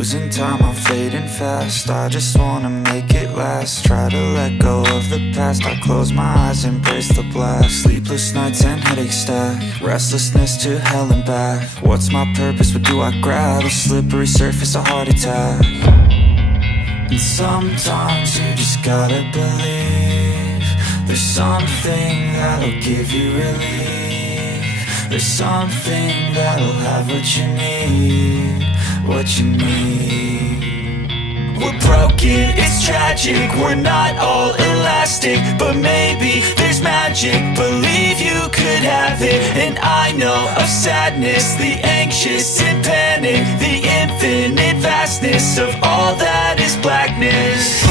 Losing time, I'm fading fast. I just wanna make it last. Try to let go of the past. I close my eyes, embrace the blast. Sleepless nights and headaches stack. Restlessness to hell and back. What's my purpose, what do I grab? A slippery surface, a heart attack. And sometimes you just gotta believe there's something that'll give you relief. There's something that'll have what you need, what you need. We're broken, it's tragic, we're not all elastic, but maybe there's magic, believe you could have it. And I know of sadness, the anxious and panic, the infinite vastness of all that is blackness.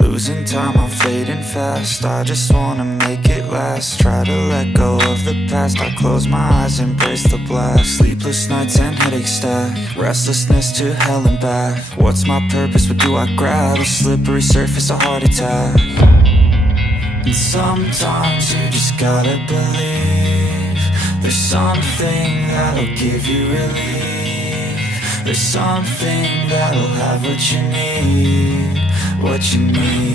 Losing time, I'm fading fast. I just wanna make it last. Try to let go of the past. I close my eyes, embrace the blast. Sleepless nights and headaches stack. Restlessness to hell and back. What's my purpose, what do I grab? A slippery surface, a heart attack. And sometimes you just gotta believe there's something that'll give you relief. There's something that'll have what you need, what you need.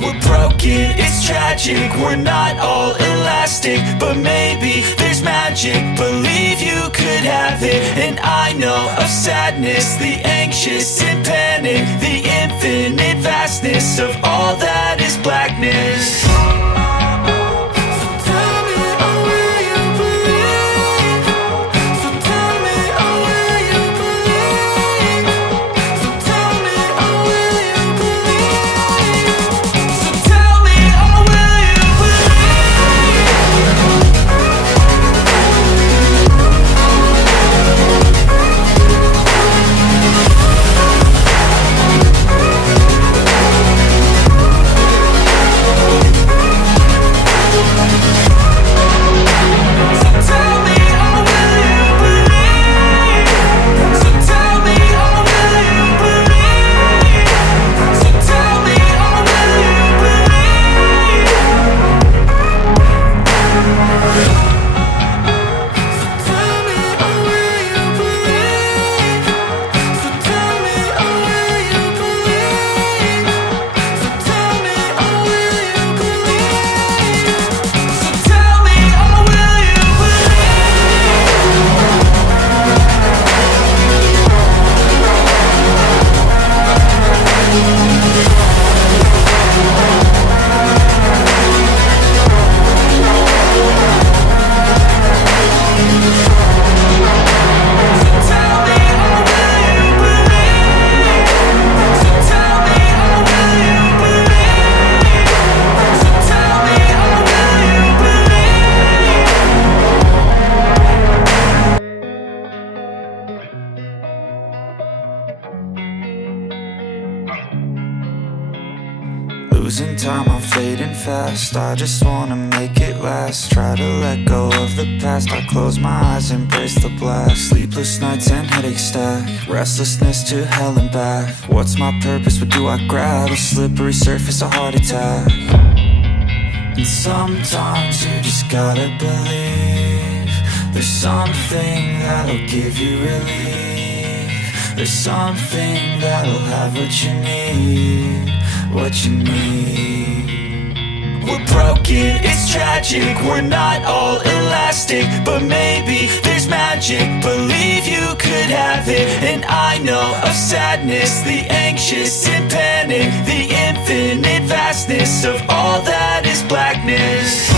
We're broken, it's tragic, we're not all elastic, but maybe there's magic, believe you could have it. And I know of sadness, the anxious and panic, the infinite vastness of all that is blackness. fast, I just wanna make it last. Try to let go of the past, I close my eyes, embrace the blast. Sleepless nights and headache stack, restlessness to hell and back. What's my purpose, what do I grab? A slippery surface, a heart attack. And sometimes you just gotta believe there's something that'll give you relief. There's something that'll have what you need, what you need. We're broken, it's tragic, we're not all elastic, but maybe there's magic. Believe you could have it, and I know of sadness, the anxious and panic, the infinite vastness of all that is blackness.